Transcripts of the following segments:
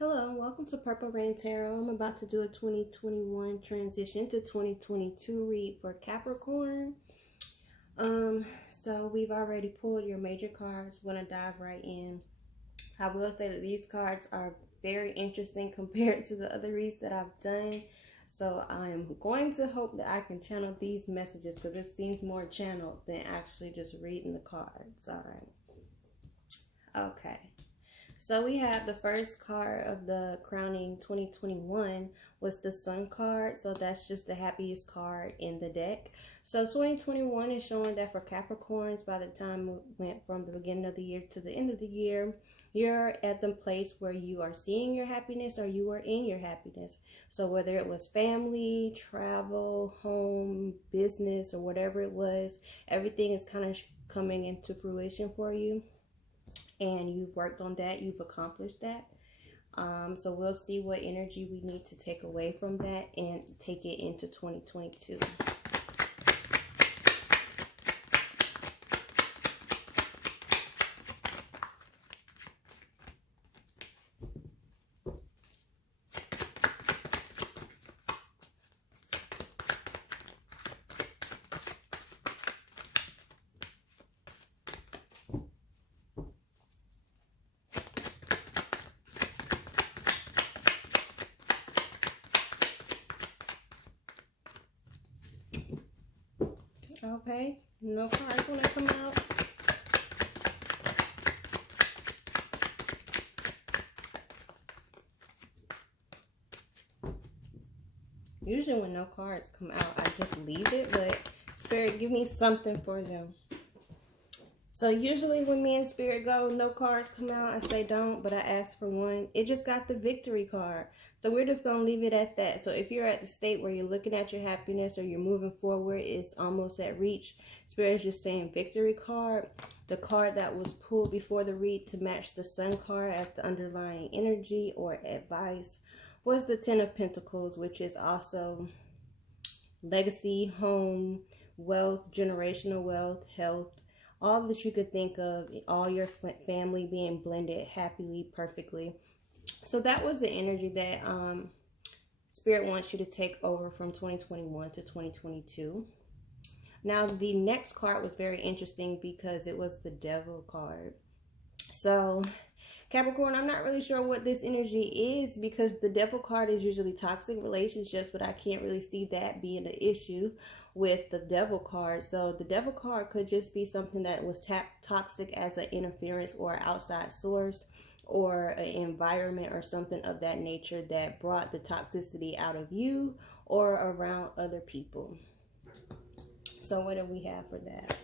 Hello, welcome to Purple Rain Tarot. I'm about to do a 2021 transition to 2022 read for Capricorn. So we've already pulled your major cards. We're gonna dive right in. I will say that these cards are very interesting compared to the other reads that I've done. So I'm going to hope that I can channel these messages because it seems more channeled than actually just reading the cards. All right. Okay. So we have the first card of the crowning 2021 was the Sun card. So that's just the happiest card in the deck. So 2021 is showing that for Capricorns, by the time we went from the beginning of the year to the end of the year, you're at the place where you are seeing your happiness or you are in your happiness. So whether it was family, travel, home, business, or whatever it was, everything is kind of coming into fruition for you. And you've worked on that, you've accomplished that. So we'll see what energy we need to take away from that and take it into 2022. Okay, no cards want to come out. Usually when no cards come out, I just leave it, but Spirit, give me something for them. So usually when me and Spirit go, no cards come out, I say don't, but I ask for one. It just got the victory card. So we're just going to leave it at that. So if you're at the state where you're looking at your happiness or you're moving forward, it's almost at reach, Spirit is just saying victory card. The card that was pulled before the read to match the Sun card as the underlying energy or advice was the Ten of Pentacles, which is also legacy, home, wealth, generational wealth, health, all that you could think of, all your family being blended happily, perfectly. So that was the energy that Spirit wants you to take over from 2021 to 2022. Now, the next card was very interesting because it was the Devil card. So, Capricorn, I'm not really sure what this energy is because the Devil card is usually toxic relationships, but I can't really see that being an issue with the Devil card. So the Devil card could just be something that was toxic as an interference or outside source or an environment or something of that nature that brought the toxicity out of you or around other people. So what do we have for that?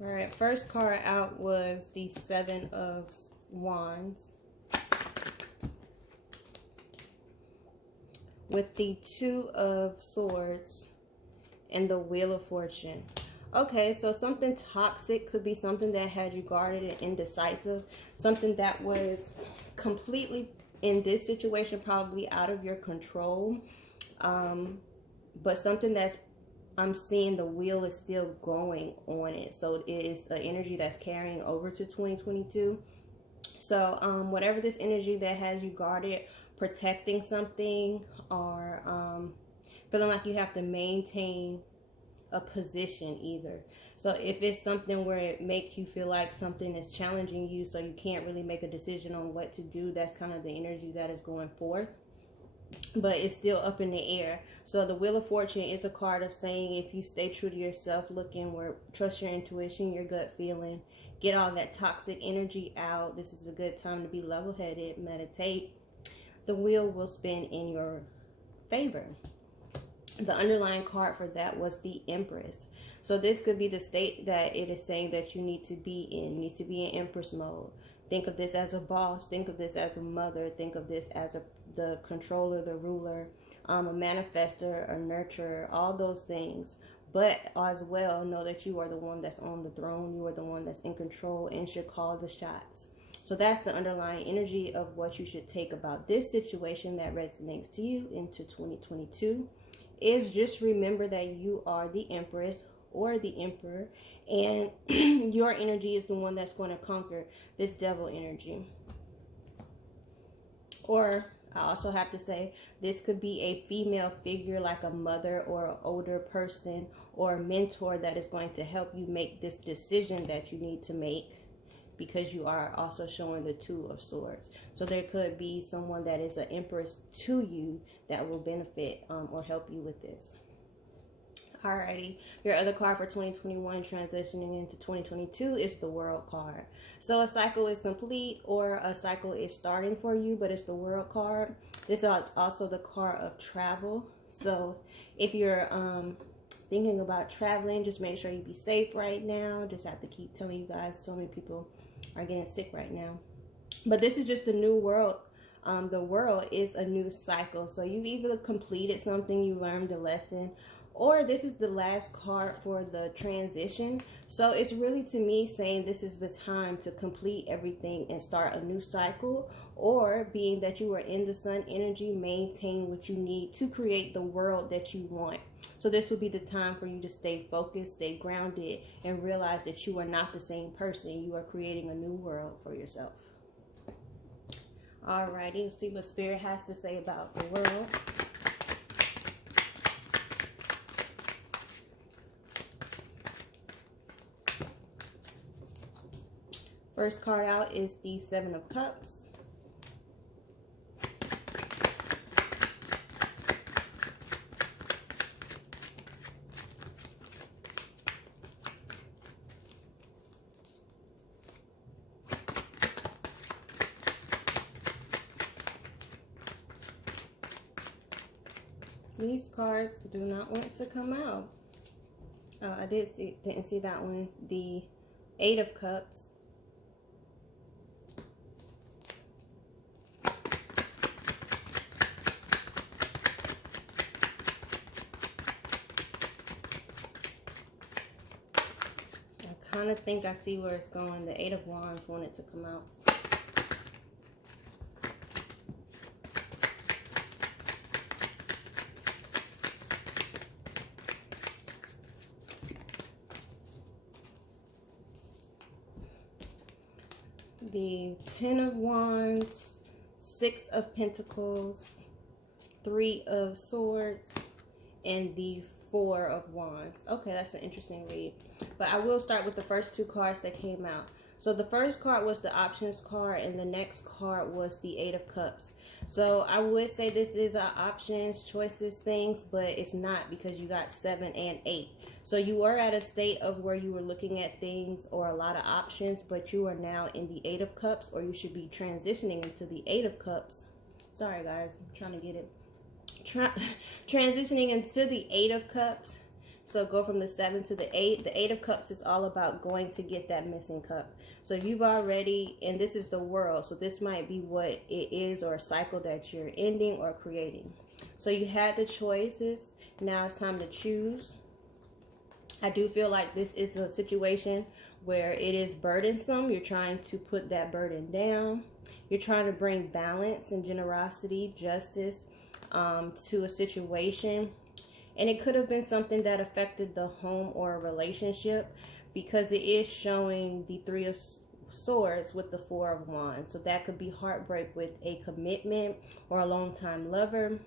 All right, first card out was the Seven of Wands with the Two of Swords and the Wheel of Fortune. Okay, so something toxic could be something that had you guarded and indecisive, something that was completely, in this situation, probably out of your control, but something that's, I'm seeing the wheel is still going on it. So it is an energy that's carrying over to 2022. So whatever this energy that has you guarded, protecting something, or feeling like you have to maintain a position either. So if it's something where it makes you feel like something is challenging you so you can't really make a decision on what to do, that's kind of the energy that is going forth. But it's still up in the air. So the Wheel of Fortune is a card of saying if you stay true to yourself, looking where, trust your intuition, your gut feeling, get all that toxic energy out. This is a good time to be level-headed, meditate. The wheel will spin in your favor. The underlying card for that was the Empress. So this could be the state that it is saying that you need to be in. You need to be in Empress mode. Think of this as a boss. Think of this as a mother. Think of this as the controller, the ruler, a manifester, a nurturer, all those things. But as well, know that you are the one that's on the throne. You are the one that's in control and should call the shots. So that's the underlying energy of what you should take about this situation that resonates to you into 2022. is just remember that you are the Empress or the Emperor, and your energy is the one that's going to conquer this devil energy. Or I also have to say, this could be a female figure like a mother or an older person or a mentor that is going to help you make this decision that you need to make, because you are also showing the Two of Swords. So there could be someone that is an Empress to you that will benefit or help you with this. Alrighty, your other card for 2021 transitioning into 2022 is the World card. So a cycle is complete or a cycle is starting for you, but it's the World card. This is also the card of travel. So if you're thinking about traveling, just make sure you be safe right now. Just have to keep telling you guys, so many people are getting sick right now. But this is just the new world. The world is a new cycle. So you've either completed something, you learned a lesson, or this is the last card for the transition. So it's really, to me, saying this is the time to complete everything and start a new cycle, or being that you are in the sun energy, maintain what you need to create the world that you want. So this would be the time for you to stay focused, stay grounded, and realize that you are not the same person. You are creating a new world for yourself. Alrighty, let's see what Spirit has to say about the world. First card out is the Seven of Cups. These cards do not want to come out. Oh, I didn't see that one. The Eight of Cups. I kind of think I see where it's going. The Eight of Wands wanted to come out. The Ten of Wands, Six of Pentacles, Three of Swords, and the Four of Wands. Okay, that's an interesting read. But I will start with the first two cards that came out. So the first card was the options card, and the next card was the Eight of Cups. So I would say this is an options, choices, things, but it's not, because you got 7 and 8. So you were at a state of where you were looking at things or a lot of options, but you are now in the Eight of Cups, or you should be transitioning into the Eight of Cups. Sorry guys, I'm trying to get it. Transitioning into the Eight of Cups. So go from the 7 to the 8. The 8 of Cups is all about going to get that missing cup. So you've already, and this is the world, so this might be what it is, or a cycle that you're ending or creating. So you had the choices. Now it's time to choose. I do feel like this is a situation where it is burdensome. You're trying to put that burden down. You're trying to bring balance and generosity, justice to a situation. And it could have been something that affected the home or a relationship, because it is showing the Three of Swords with the Four of Wands. So that could be heartbreak with a commitment or a long-time lover.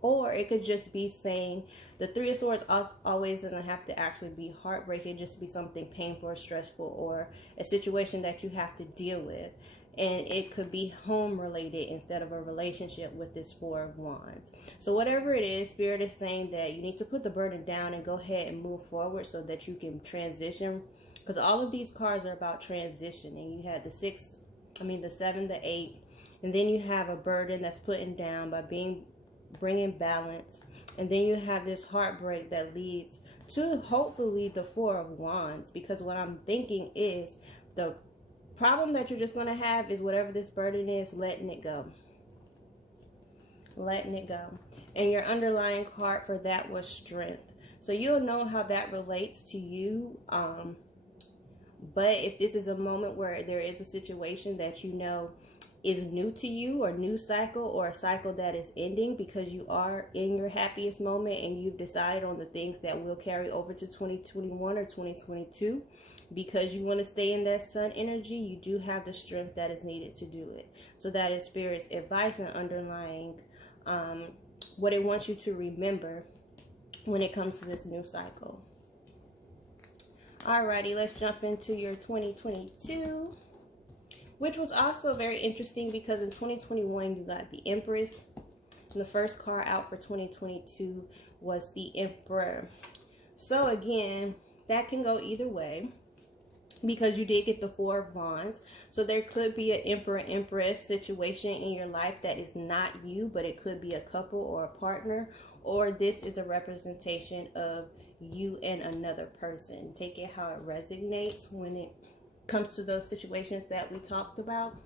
Or it could just be saying the Three of Swords always doesn't have to actually be heartbreak. It just be something painful or stressful, or a situation that you have to deal with. And it could be home related instead of a relationship with this Four of Wands. So whatever it is, Spirit is saying that you need to put the burden down and go ahead and move forward so that you can transition. Because all of these cards are about transitioning. You had the 7, the 8. And then you have a burden that's putting down by bringing balance. And then you have this heartbreak that leads to hopefully the Four of Wands. Because what I'm thinking is the problem that you're just going to have is whatever this burden is, letting it go. Letting it go. And your underlying card for that was Strength. So you'll know how that relates to you. But if this is a moment where there is a situation that you know is new to you, or new cycle, or a cycle that is ending because you are in your happiest moment and you've decided on the things that will carry over to 2021 or 2022. Because you want to stay in that sun energy, you do have the strength that is needed to do it. So that is Spirit's advice and underlying what it wants you to remember when it comes to this new cycle. Alrighty, let's jump into your 2022, which was also very interesting because in 2021 you got the Empress, and the first card out for 2022 was the Emperor. So again, that can go either way, because you did get the Four of Wands. So there could be an Emperor-Empress situation in your life that is not you, but it could be a couple or a partner, or this is a representation of you and another person. Take it how it resonates when it comes to those situations that we talked about.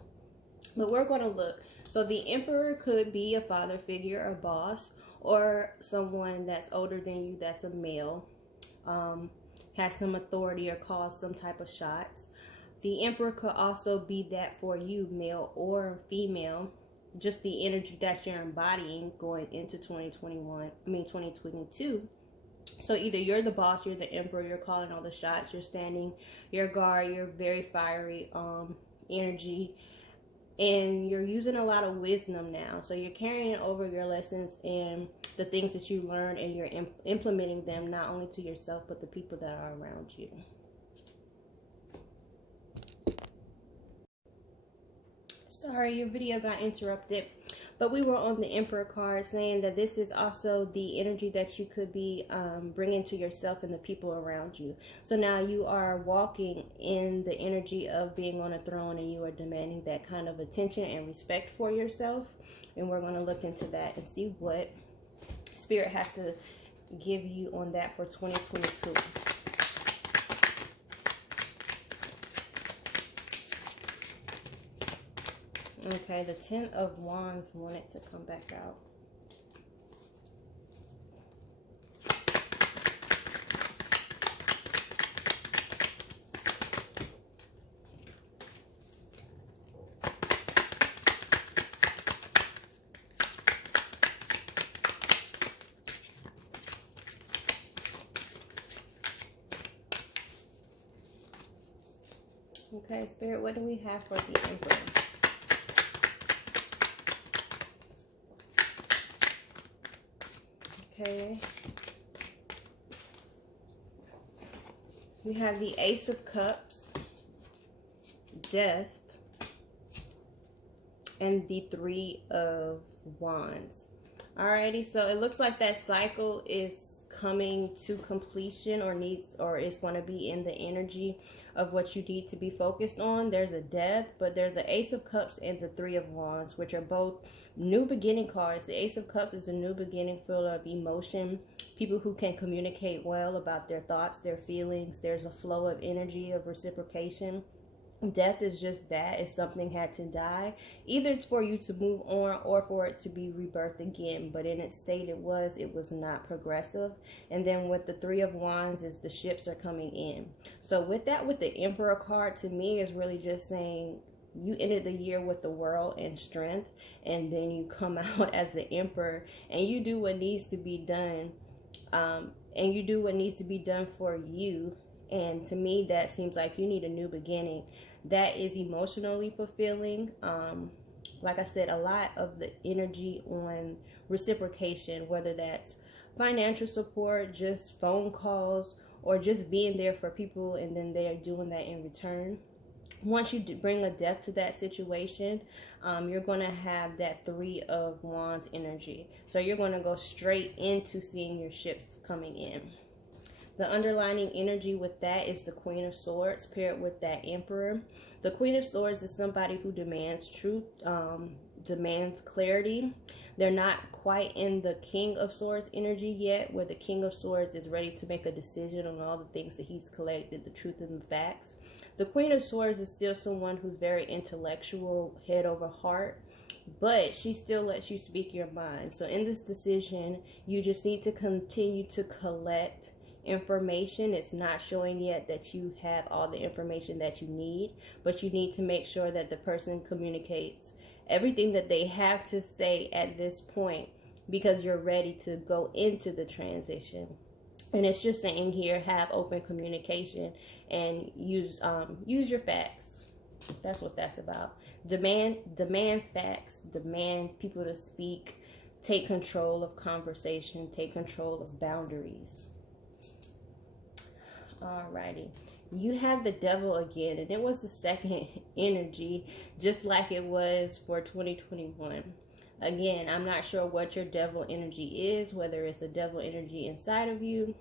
But we're going to look. So the Emperor could be a father figure, a boss, or someone that's older than you, that's a male, has some authority or calls some type of shots. The Emperor could also be that for you, male or female, just the energy that you're embodying going into 2022. So either you're the boss, you're the Emperor, you're calling all the shots, you're standing your guard, you're very fiery energy, and you're using a lot of wisdom now. So you're carrying over your lessons and the things that you learned, and you're implementing them not only to yourself but the people that are around you. Sorry, your video got interrupted, but we were on the Emperor card, saying that this is also the energy that you could be bringing to yourself and the people around you. So now you are walking in the energy of being on a throne, and you are demanding that kind of attention and respect for yourself. And we're going to look into that and see what Spirit has to give you on that for 2022. Okay, the Ten of Wands wanted to come back out. Okay, Spirit, what do we have for the Emperor? Okay, we have the Ace of Cups, Death, and the Three of Wands. Alrighty, so it looks like that cycle is coming to completion, or is going to be in the energy of what you need to be focused on. There's a Death, but there's an Ace of Cups and the Three of Wands, which are both new beginning cards. The Ace of Cups is a new beginning full of emotion, people who can communicate well about their thoughts, their feelings. There's a flow of energy, of reciprocation. Death is just that. It's something had to die, either for you to move on or for it to be rebirthed again. But in its state it was not progressive. And then with the Three of Wands is the ships are coming in. So with that, with the Emperor card, to me is really just saying you ended the year with the world and strength, and then you come out as the Emperor, and you do what needs to be done, and you do what needs to be done for you. And to me, that seems like you need a new beginning. That is emotionally fulfilling. Like I said, a lot of the energy on reciprocation, whether that's financial support, just phone calls, or just being there for people, and then they are doing that in return. Once you bring a Death to that situation, you're going to have that Three of Wands energy. So you're going to go straight into seeing your ships coming in. The underlining energy with that is the Queen of Swords paired with that Emperor. The Queen of Swords is somebody who demands truth, demands clarity. They're not quite in the King of Swords energy yet, where the King of Swords is ready to make a decision on all the things that he's collected, the truth and the facts. The Queen of Swords is still someone who's very intellectual, head over heart, but she still lets you speak your mind. So in this decision, you just need to continue to collect information. It's not showing yet that you have all the information that you need, but you need to make sure that the person communicates everything that they have to say at this point, because you're ready to go into the transition. And it's just saying here, have open communication and use your facts. That's what that's about. Demand facts, demand people to speak, take control of conversation, take control of boundaries. Alrighty. You have the devil again, and it was the second energy, just like it was for 2021. Again, I'm not sure what your devil energy is, whether it's a devil energy inside of you,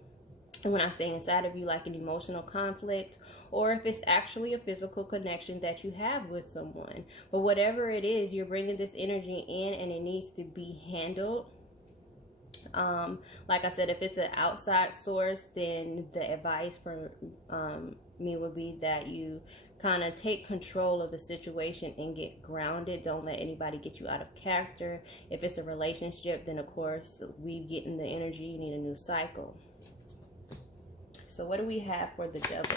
and when I say inside of you, like an emotional conflict, or if it's actually a physical connection that you have with someone. But whatever it is, you're bringing this energy in, and it needs to be handled. Like I said, if it's an outside source, then the advice for me would be that you kind of take control of the situation and get grounded. Don't let anybody get you out of character. If it's a relationship, then of course we get in the energy, you need a new cycle. So what do we have for the devil?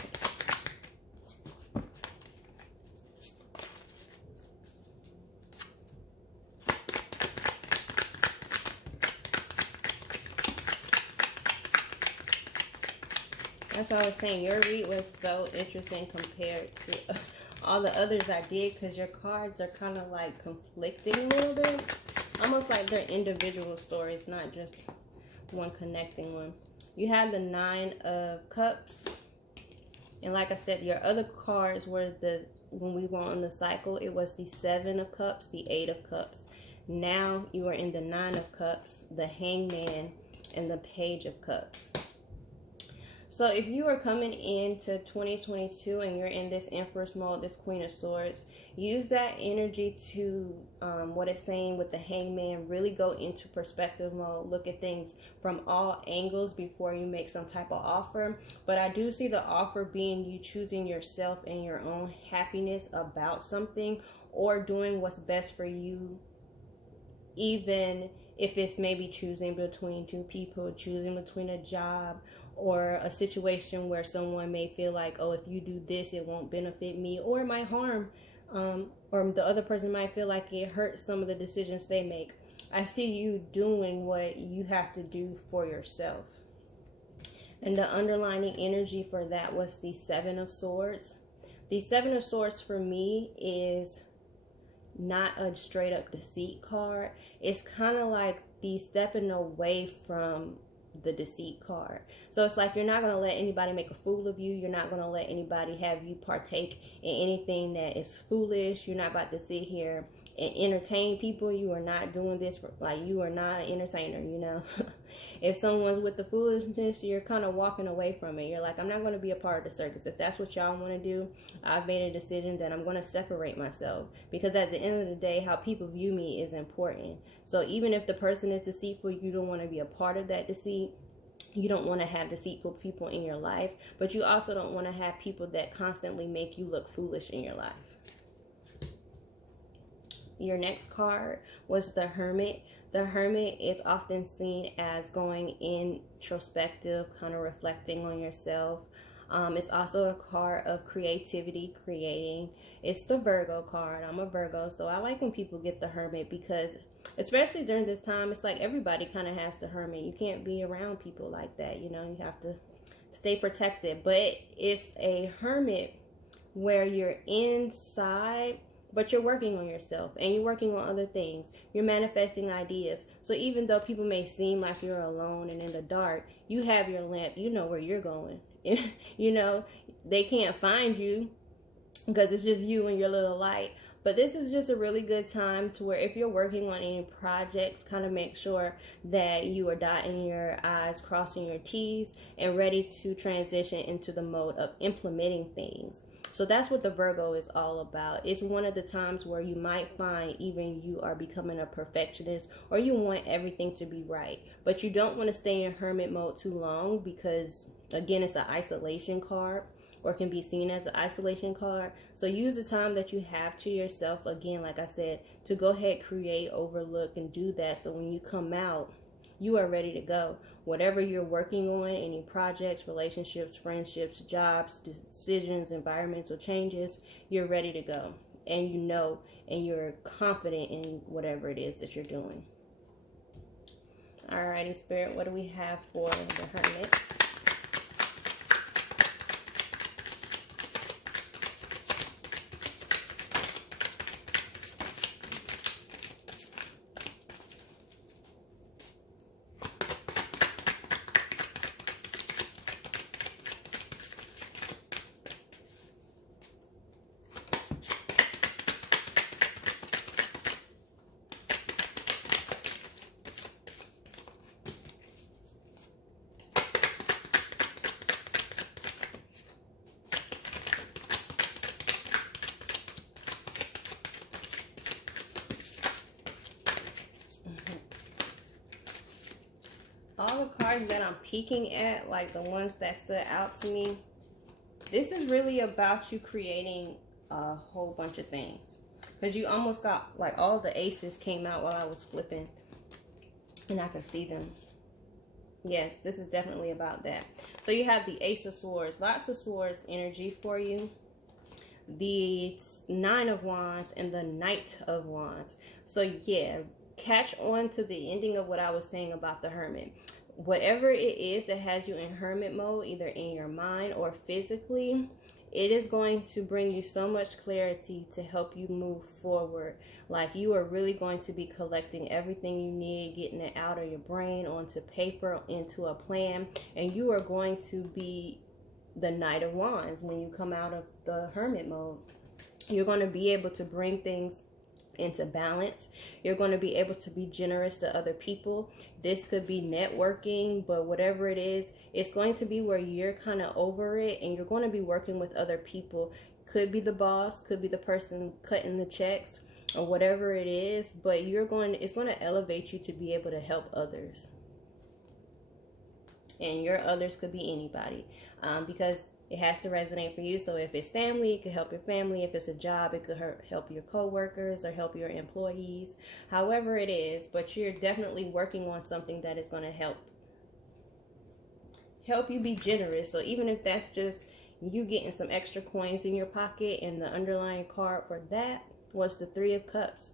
That's what I was saying. Your read was so interesting compared to all the others I did, because your cards are kind of like conflicting a little bit. Almost like they're individual stories, not just one connecting one. You have the 9 of Cups. And like I said, your other cards were when we were on the cycle, it was the 7 of Cups, the 8 of Cups. Now you are in the 9 of Cups, the Hangman, and the Page of Cups. So if you are coming into 2022 and you're in this Empress mode, this Queen of Swords, use that energy to, what it's saying with the Hangman, really go into perspective mode. Look at things from all angles before you make some type of offer. But I do see the offer being you choosing yourself and your own happiness about something, or doing what's best for you, even if it's maybe choosing between 2 people, choosing between a job, or a situation where someone may feel like, oh, if you do this, it won't benefit me, or it might harm, or the other person might feel like it hurts some of the decisions they make. I see you doing what you have to do for yourself. And the underlining energy for that was the 7 of Swords. The 7 of Swords for me is not a straight up deceit card. It's kind of like the stepping away from the deceit card. So it's like you're not going to let anybody make a fool of you. You're not going to let anybody have you partake in anything that is foolish. You're not about to sit here and entertain people. You are not doing this for, like, you are not an entertainer, you know. If someone's with the foolishness, you're kind of walking away from it. You're like, I'm not going to be a part of the circus. If that's what y'all want to do, I've made a decision that I'm going to separate myself, because at the end of the day, how people view me is important. So even if the person is deceitful, you don't want to be a part of that deceit. You don't want to have deceitful people in your life, but you also don't want to have people that constantly make you look foolish in your life. Your next card was the Hermit. The Hermit is often seen as going introspective, kind of reflecting on yourself. It's also a card of creativity, creating. It's the Virgo card. I'm a Virgo, so I like when people get the Hermit, because especially during this time, it's like everybody kind of has the Hermit. You can't be around people like that, you know. You have to stay protected. But it's a Hermit where you're inside, but you're working on yourself and you're working on other things. You're manifesting ideas. So even though people may seem like you're alone and in the dark, you have your lamp. You know where you're going. You know, they can't find you because it's just you and your little light. But this is just a really good time to where if you're working on any projects, kind of make sure that you are dotting your I's, crossing your T's, and ready to transition into the mode of implementing things. So that's what the Virgo is all about. It's one of the times where you might find even you are becoming a perfectionist, or you want everything to be right. But you don't want to stay in hermit mode too long, because again, it's an isolation card, or can be seen as an isolation card. So use the time that you have to yourself, again, like I said, to go ahead, create, overlook, and do that. So when you come out, you are ready to go. Whatever you're working on, any projects, relationships, friendships, jobs, decisions, environmental changes, you're ready to go. and you know, and you're confident in whatever it is that you're doing. Alrighty, Spirit, what do we have for the Hermit? All the cards that I'm peeking at, like the ones that stood out to me, this is really about you creating a whole bunch of things. Because you almost got, like, all the aces came out while I was flipping. And I could see them. Yes, this is definitely about that. So you have the Ace of Swords. Lots of swords energy for you. The Nine of Wands and the Knight of Wands. So yeah, catch on to the ending of what I was saying about the Hermit. Whatever it is that has you in hermit mode, either in your mind or physically, it is going to bring you so much clarity to help you move forward. Like, you are really going to be collecting everything you need, getting it out of your brain onto paper, into a plan, and you are going to be the Knight of Wands when you come out of the hermit mode. You're going to be able to bring things into balance. You're going to be able to be generous to other people. This could be networking, but whatever it is, it's going to be where you're kind of over it and you're going to be working with other people. Could be the boss, could be the person cutting the checks, or whatever it is, but it's going to elevate you to be able to help others. And your others could be anybody, because it has to resonate for you. So if it's family, it could help your family. If it's a job, it could help your coworkers or help your employees. However it is, but you're definitely working on something that is going to help you be generous. So even if that's just you getting some extra coins in your pocket, and the underlying card for that was the Three of Cups,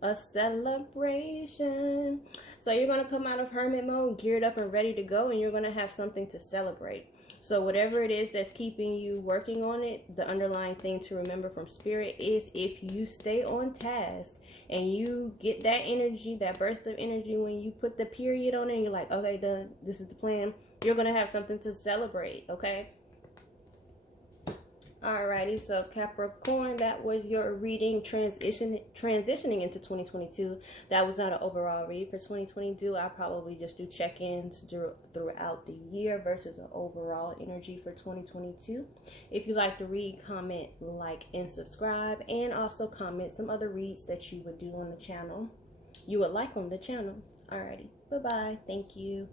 a celebration. So you're going to come out of hermit mode geared up and ready to go, and you're going to have something to celebrate. So whatever it is that's keeping you working on it, the underlying thing to remember from Spirit is, if you stay on task and you get that energy, that burst of energy, when you put the period on it and you're like, okay, done, this is the plan, you're going to have something to celebrate, okay? Alrighty, so Capricorn, that was your reading transitioning into 2022. That was not an overall read for 2022. I'll probably just do check-ins throughout the year versus an overall energy for 2022. If you like the read, comment, like, and subscribe. And also comment some other reads that you would do on the channel. You would like on the channel. Alrighty, bye-bye. Thank you.